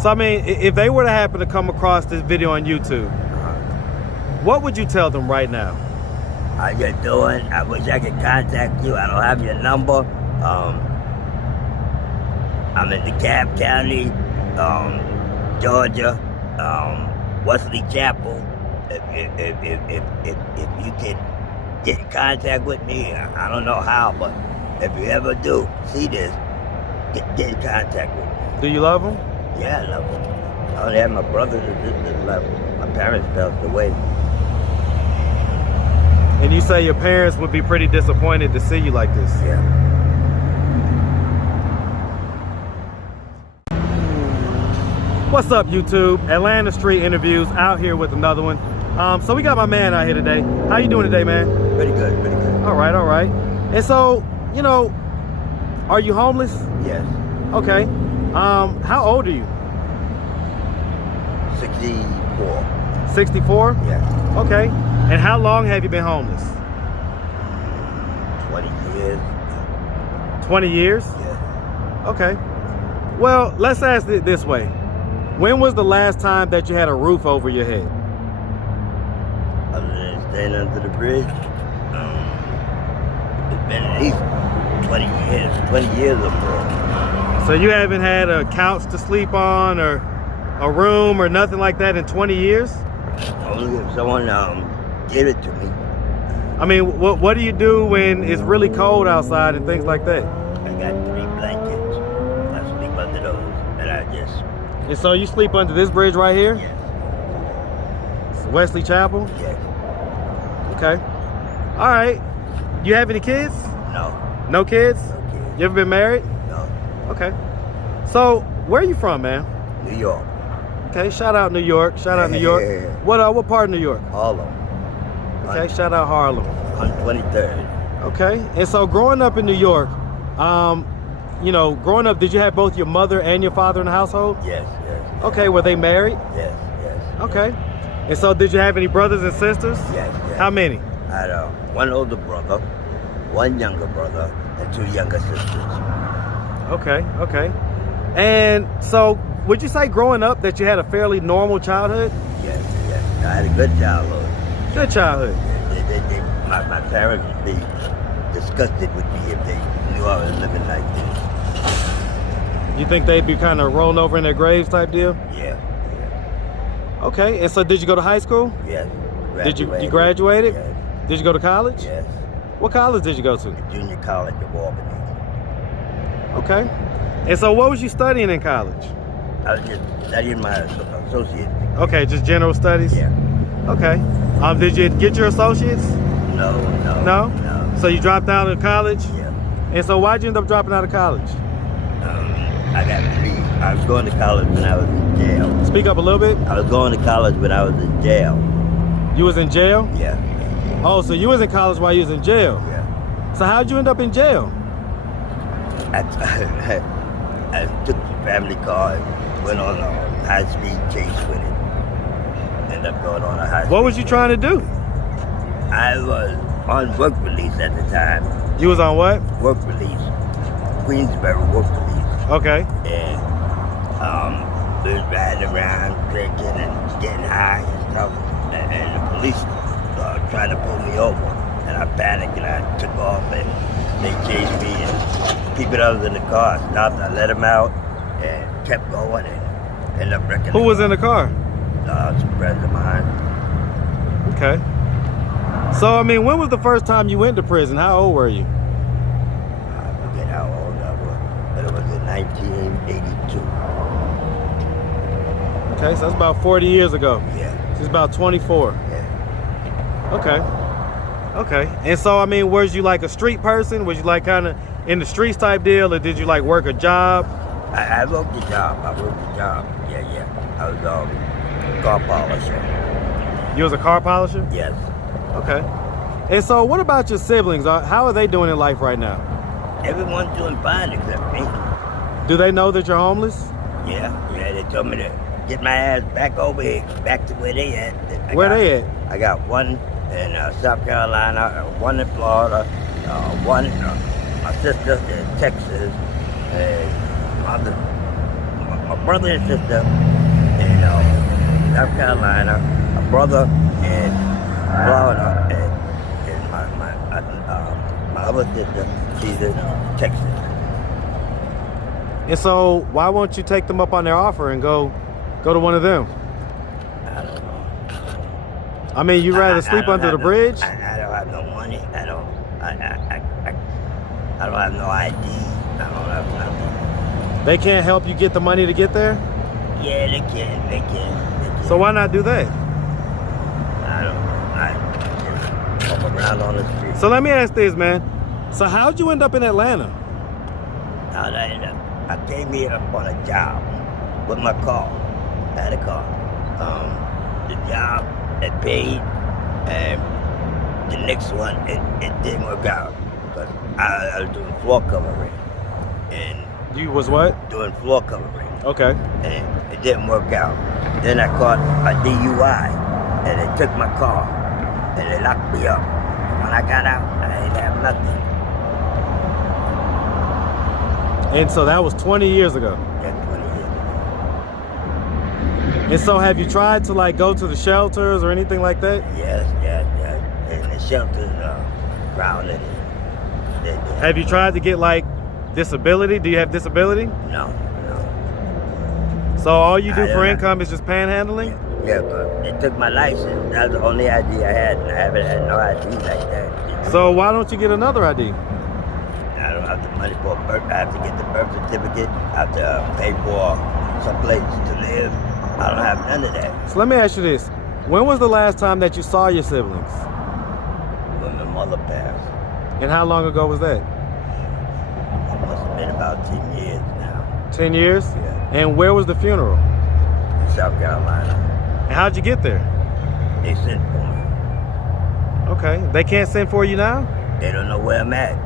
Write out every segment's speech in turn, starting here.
So, I mean, if they were to happen to come across this video on YouTube, what would you tell them right now? How you doing? I wish I could contact you. I don't have your number. I'm in DeKalb County, Georgia, Wesley Chapel. If you can get in contact with me, I don't know how, but if you ever do see this, get in contact with me. Do you love them? Yeah, I love them. I only have my brothers at this level. My parents passed away. And you say your parents would be pretty disappointed to see you like this. Yeah. What's up, YouTube? Atlanta Street Interviews out here with another one. So we got my man out here today. How you doing today, man? Pretty good, pretty good. All right, all right. And so, you know, are you homeless? Yes. Okay. How old are you? 64. 64? Yeah. Okay. And how long have you been homeless? 20 years. 20 years? Yeah. Okay. Well, let's ask it this way. When was the last time that you had a roof over your head? Other than staying under the bridge, it's been at least 20 years. 20 years or more. So you haven't had a couch to sleep on or a room or nothing like that in 20 years? Only if someone gave it to me. I mean, what do you do when it's really cold outside and things like that? I got 3 blankets. I sleep under those, and I just... And so you sleep under this bridge right here? Yes. Wesley Chapel? Yes. Okay. All right. You have any kids? No. No kids? No kids. You ever been married? No. Okay. So where are you from, man? New York. Okay, shout out New York. Shout out New York. What part of New York? Harlem. Okay, shout out Harlem. 123rd. Okay. And so growing up in New York, you know, growing up, did you have both your mother and your father in the household? Yes, yes. Okay, were they married? Yes, yes. Okay. And so did you have any brothers and sisters? Yes, yes. How many? I had 1 older brother, 1 younger brother, and 2 younger sisters. Okay, okay. And so would you say growing up that you had a fairly normal childhood? Yes, yes. I had a good childhood. Good childhood. My parents would be disgusted with me if they knew I was living like this. You think they'd be kind of rolling over in their graves type deal? Yeah. Okay, and so did you go to high school? Yes. Did you graduated? Yes. Did you go to college? Yes. What college did you go to? The Junior College of Albany. Okay. And so what was you studying in college? I was just studying my associate. Okay, just general studies? Yeah. Okay. Did you get your associates? No, no. No? No. So you dropped out of college? Yeah. And so why'd you end up dropping out of college? I got 3. I was going to college when I was in jail. Speak up a little bit. I was going to college when I was in jail. You was in jail? Yeah. Oh, so you was in college while you was in jail? Yeah. So how'd you end up in jail? I took the family car and went on a high-speed chase with it. Ended up going on a high-speed. What was you trying to do? I was on work release at the time. You was on what? Work release. Queensboro work release. Okay. And we was riding around drinking and getting high and stuff. And the police tried to pull me over. And I panicked and I took off and they chased me and people that was in the car stopped. I let them out and kept going and ended up wrecking. Who was in the car? Some friends of mine. Okay. So, I mean, when was the first time you went to prison? How old were you? I forget how old I was, but it was in 1982. Okay, so that's about 40 years ago. Yeah. She's about 24. Yeah. Okay. Okay. And so, I mean, was you like a street person? Was you like kind of in the streets type deal, or did you like work a job? I worked a job. Yeah, yeah. I was car polisher. You was a car polisher? Yes. Okay. And so what about your siblings? How are they doing in life right now? Everyone's doing fine except me. Do they know that you're homeless? Yeah, they told me to get my ass back over here, back to where they at. They at? I got 1 in South Carolina, 1 in Florida, 1 my sister in Texas, and my brother and sister in South Carolina, a brother in Florida, and my other sister, she's in Texas. And so why won't you take them up on their offer and go to one of them? I don't know. I mean, you'd rather sleep under the bridge? I don't have no money. I don't have no ID. I don't have nothing. They can't help you get the money to get there? Yeah, they can. So why not do that? I just walk around on the street. So let me ask this, man. So how'd you end up in Atlanta? I came here on a job with my car. I had a car. The job, it paid, and the next one, it didn't work out. Because I was doing floor covering. And You was what? doing floor covering. Okay. And it didn't work out. Then I caught a DUI, and they took my car, and they locked me up. When I got out, I didn't have nothing. And so that was 20 years ago. Yeah, 20 years ago. And so have you tried to like go to the shelters or anything like that? Yes. And the shelters are crowded. Have you tried to get like disability? Do you have disability? No. So all you do I for don't. income is just panhandling? Yeah, but they took my license. That's the only ID I had, and I haven't had no ID like that. So why don't you get another ID? I don't have the money for a birth. I have to get the birth certificate. I have to pay for some place to live. I don't have none of that. So let me ask you this. When was the last time that you saw your siblings? When my mother passed, And how long ago was that? it must have been about 10 years now. 10 years? Yeah. And where was the funeral? In South Carolina. And how'd you get there? They sent for me. Okay. They can't send for you now? They don't know where I'm at.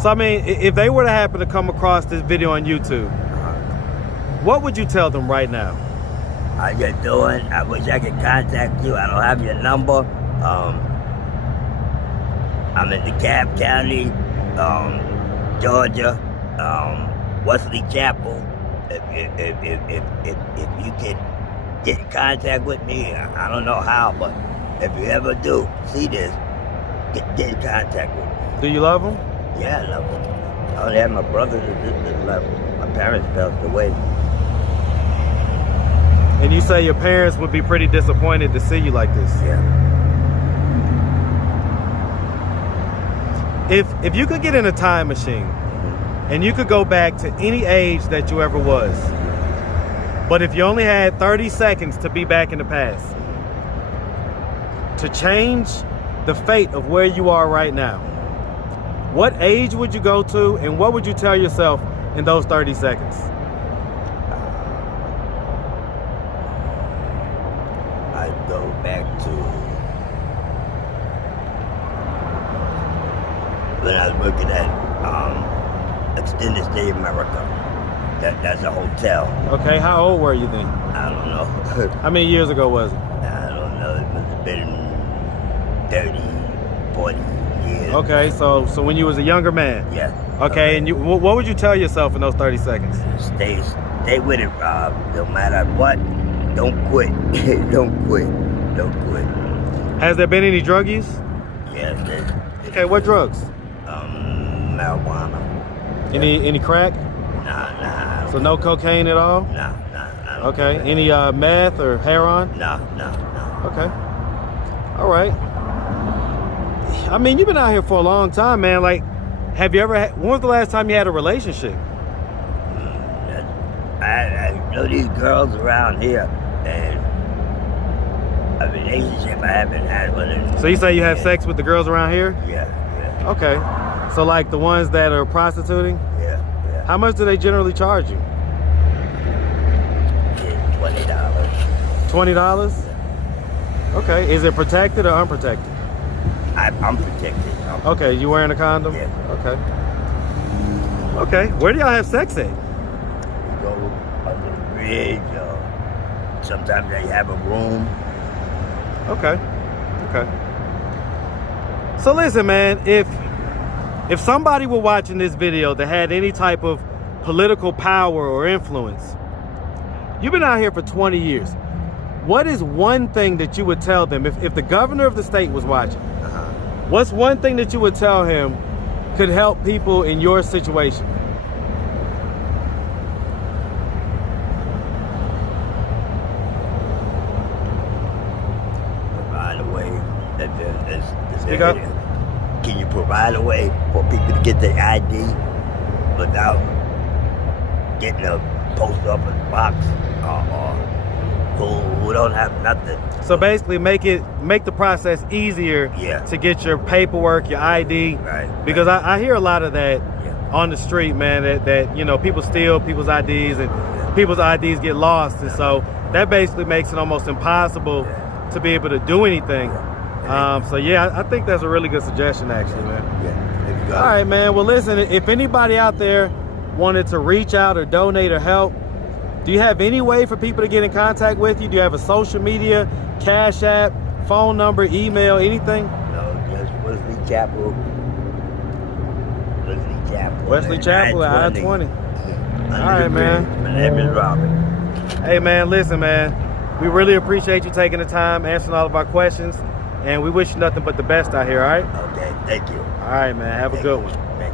So I mean, if they were to happen to come across this video on YouTube, what would you tell them right now? How you doing? I wish I could contact you. I don't have your number. I'm in DeKalb County, Georgia, Wesley Chapel. If you could get in contact with me, I don't know how, but if you ever do see this, get in contact with me. Do you love them? Yeah, I love them. I only have my brothers and sisters left. My parents passed away. And you say your parents would be pretty disappointed to see you like this. Yeah. If you could get in a time machine and you could go back to any age that you ever was, but if you only had 30 seconds to be back in the past, to change the fate of where you are right now, what age would you go to and what would you tell yourself in those 30 seconds? I'd go back to when I was working at Extended Stay America. That's a hotel. Okay, how old were you then? I don't know. How many years ago was it? I don't know. It must have been 30, 40 years. Okay, so when you was a younger man. Yeah. Okay, and what would you tell yourself in those 30 seconds? Stay with it, Rob. No matter what, don't quit. Don't quit. Has there been any drug use? Yes. Okay, what drugs? Marijuana. Any crack? Nah. So no cocaine at all? Nah. I don't Okay. do that. Any meth or heroin? No. Okay. All right. I mean, you've been out here for a long time, man. Like, have you ever when was the last time you had a relationship? I know these girls around here, and a relationship I haven't had with them. So you say you have sex with the girls around here? Yeah. Okay. So like the ones that are prostituting? Yeah. How much do they generally charge you? Yeah, $20. $20? Okay. Is it protected or unprotected? I'm protected. Okay. You wearing a condom? Yeah. Okay. Where do y'all have sex at? Go under the bridge, or sometimes they have a room. Okay. So listen, man, if somebody were watching this video that had any type of political power or influence. You've been out here for 20 years. What is one thing that you would tell them if the governor of the state was watching? What's one thing that you would tell him could help people in your situation? Provide a way Speak up. Can you provide a way for people to get their ID without getting a post office box or who don't have nothing? So basically make the process easier to get your paperwork, your ID. Right. Because I hear a lot of that on the street, man, that you know, people steal people's IDs and people's IDs get lost. And so that basically makes it almost impossible to be able to do anything. So yeah, I think that's a really good suggestion actually, man. All right, man. Well, listen, if anybody out there wanted to reach out or donate or help, do you have any way for people to get in contact with you? Do you have a social media, Cash App, phone number, email, anything? No, just Wesley Chapel. Wesley Chapel at I-20. All right, man. My name is Robert. Hey, man, listen, man. We really appreciate you taking the time, answering all of our questions, and we wish you nothing but the best out here, all right? Okay, thank you. All right, man. Have a good one. Thank you.